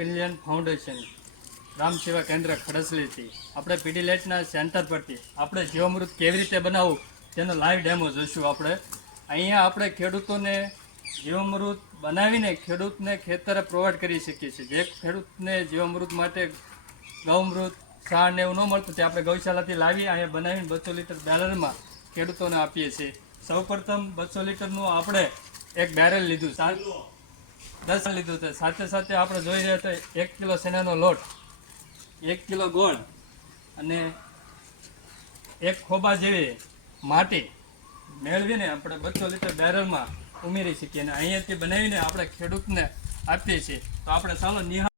કલ્યાણ foundation ગ્રામ સેવા કેન્દ્ર ખડસલીથી આપણે પીડીલેટના સેન્ટર પરથી આપણે જીવામૃત કેવી રીતે બનાવવું તેનો લાઈવ ડેમો જોઈશું. અહીંયા આપણે ખેડૂતોને જીવામૃત બનાવીને ખેડૂતને ખેતરે પ્રોવાઈડ કરી શકીએ છીએ. જે ખેડૂતને જીવામૃત માટે ગૌમૃત છાણ ને એવું ન મળતું તે આપણે ગૌશાળાથી લાવી અહીંયા બનાવીને 200 લીટર બેરલમાં ખેડૂતોને આપીએ છીએ. સૌપ્રથમ 200 લીટરનું આપણે એક બેરલ લીધું, 10 લીધું છે. સાથે સાથે આપણે જોઈ રહ્યા હતા 1 કિલો ચણાનો લોટ, 1 કિલો ગોળ અને 1 ખોબા જેવી માટી મેળવીને આપણે 200 લીટર બેરલમાં ઉમેરી શકીએ અને અહીંયાથી બનાવીને આપણે ખેડૂતને આપીએ છીએ. તો આપણે ચાલો નિહાળ